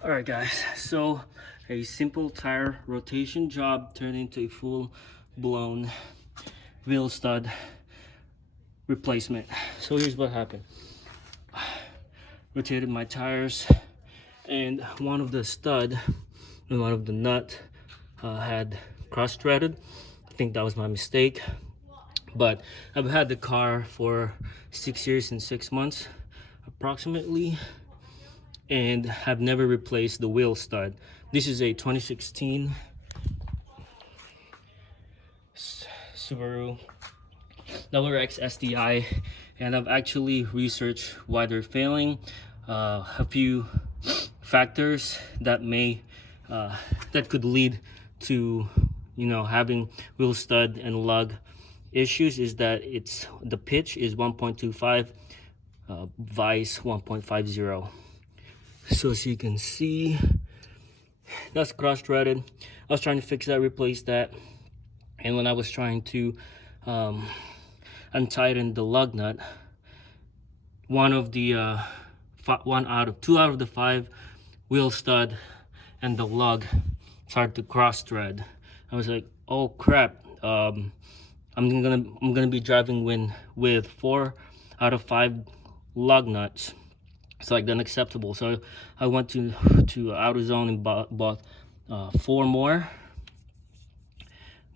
Alright guys, so a simple tire rotation job turned into a full-blown wheel stud replacement. So here's what happened. Rotated my tires, and one of the stud and one of the nut had cross-threaded. I think that was my mistake, but I've had the car for 6 years and 6 months approximately, and have never replaced the wheel stud. This is a 2016 Subaru WRX STI, and I've actually researched why they're failing. A few factors that that could lead to having wheel stud and lug issues is that the pitch is 1.25, vice 1.50. So as you can see, that's cross-threaded. I was trying to fix that, replace that, and when I was trying to untighten the lug nut, two out of the 5 wheel stud and the lug started to cross-thread. I was like, oh crap, I'm gonna be driving with 4 out of 5 lug nuts. It's like unacceptable. So I went to AutoZone and bought 4 more.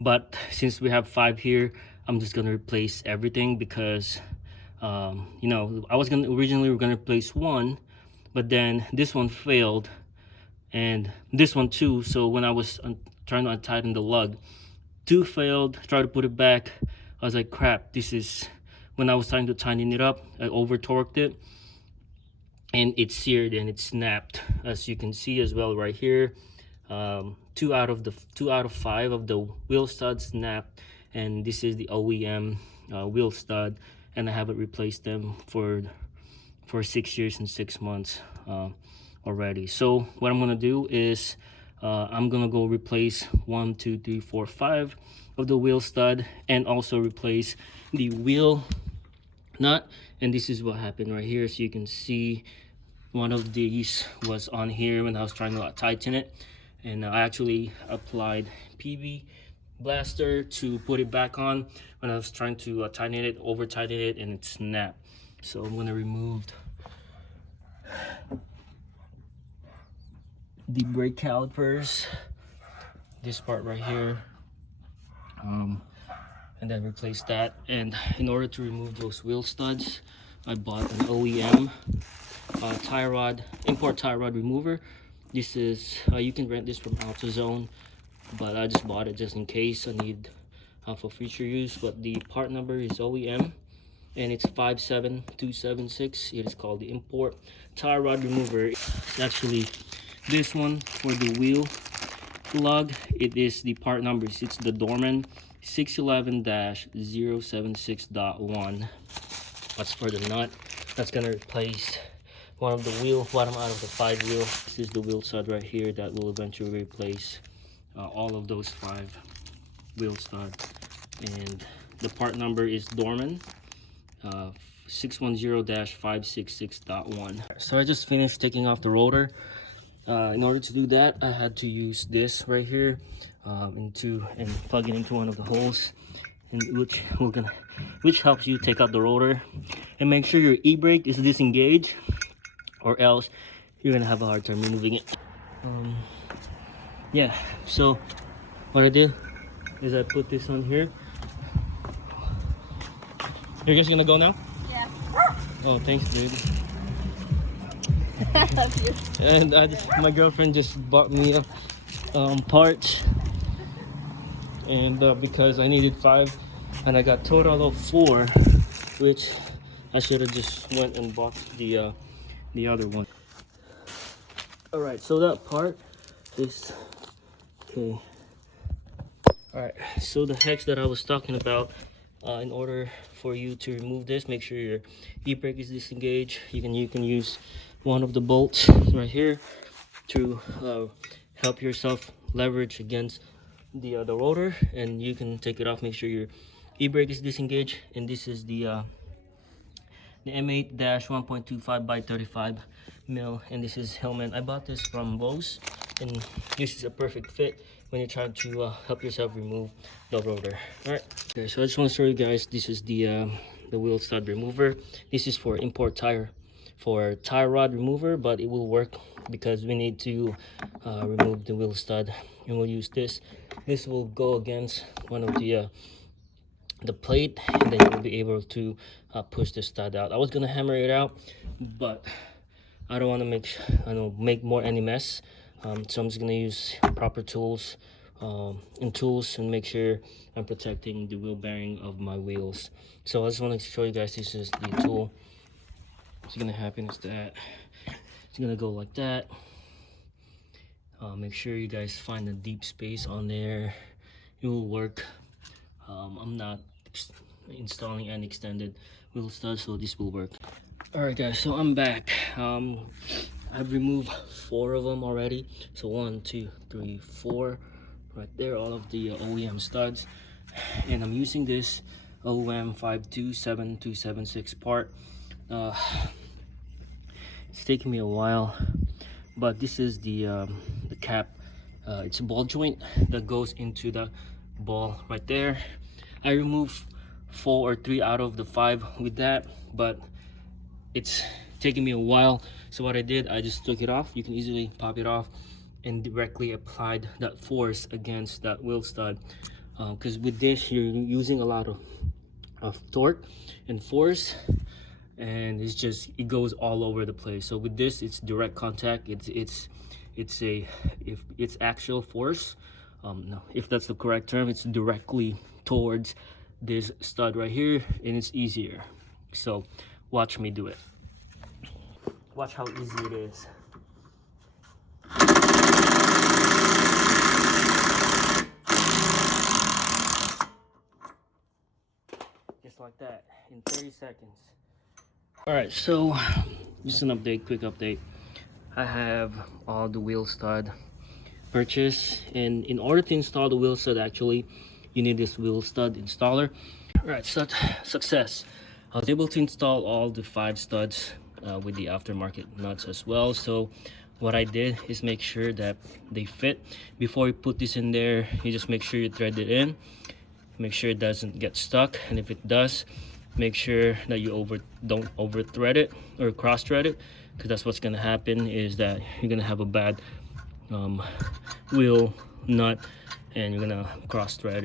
But since we have 5 here, I'm just gonna replace everything because I was originally gonna replace 1, but then this one failed and this one too. So when I was trying to untighten the lug, 2 failed. Tried to put it back. I was like, crap, this is when I was trying to tighten it up, I over torqued it and it seared and it snapped, as you can see as well right here. 2 out of 5 of the wheel studs snapped, and this is the OEM wheel stud, and I haven't replaced them for 6 years and 6 months already. So what I'm gonna do is I'm gonna go replace 1, 2, 3, 4, 5 of the wheel stud, and also replace the wheel nut. And this is what happened right here. So you can see one of these was on here when I was trying to tighten it, and I actually applied PB blaster to put it back on when I was trying to tighten it, over tighten it, and it snapped. So I'm gonna remove the brake calipers, this part right here, and then replace that. And in order to remove those wheel studs, I bought an OEM tie rod, import tie rod remover. This is you can rent this from AutoZone, but I just bought it just in case I need for future use. But the part number is OEM, and it's 57276. It is called the import tie rod remover. It's actually this one for the wheel lug. It is the part numbers. It's the Dorman 611-076.1. That's for the nut. That's gonna replace one of the bottom out of the 5 wheel. This is the wheel stud right here that will eventually replace all of those 5 wheel studs. And the part number is Dorman 610-566.1. So I just finished taking off the rotor. In order to do that, I had to use this right here and plug it into one of the holes, which helps you take out the rotor. And make sure your e-brake is disengaged, or else you're gonna have a hard time removing it. Yeah, so what I do is I put this on here. You're just gonna go now? Yeah. Oh, thanks, dude. I love you. And my girlfriend just bought me parts, and because I needed 5 and I got total of 4, which I should have just went and bought the other one. All right, so that part is okay. All right, so the hex that I was talking about, in order for you to remove this, make sure your e-brake is disengaged. You can use one of the bolts right here to help yourself leverage against the rotor, and you can take it off. Make sure your e-brake is disengaged, and this is the the M8-1.25 by 35 mil, and this is Hillman. I bought this from Bose, and this is a perfect fit when you're trying to help yourself remove the rotor. All right, okay, so I just want to show you guys, this is the wheel stud remover. This is for import tire rod remover, but it will work because we need to remove the wheel stud, and we'll use this. This will go against one of the plate, and then you'll be able to push the stud out. I was gonna hammer it out, but I don't want to make more any mess, so I'm just gonna use proper tools and tools and make sure I'm protecting the wheel bearing of my wheels. So I just want to show you guys, this is the tool. What's gonna happen is that it's gonna go like that. Make sure you guys find a deep space on there. It will work. I'm not installing an extended wheel stud, so this will work. All right guys, so I'm back. I've removed 4 of them already. So 1, 2, 3, 4 right there, all of the OEM studs, and I'm using this OEM 527276 part. It's taking me a while, but this is the cap. It's a ball joint that goes into the ball right there. I removed 4 or 3 out of the 5 with that, but it's taking me a while. So what I did, I just took it off. You can easily pop it off and directly applied that force against that wheel stud, because with this you're using a lot of torque and force, and it goes all over the place. So with this, it's direct contact. It's actual force, no, if that's the correct term, it's directly towards this stud right here, and it's easier. So watch me do it. Watch how easy it is. Just like that, in 30 seconds. All right, so just an update, quick update. I have all the wheel stud purchased, and in order to install the wheel stud, actually you need this wheel stud installer. All right, so success. I was able to install all the 5 studs with the aftermarket nuts as well. So what I did is make sure that they fit. Before you put this in there, you just make sure you thread it in, make sure it doesn't get stuck, and if it does, make sure that you don't over thread it or cross thread it, because that's what's going to happen, is that you're going to have a bad wheel nut and you're going to cross thread it.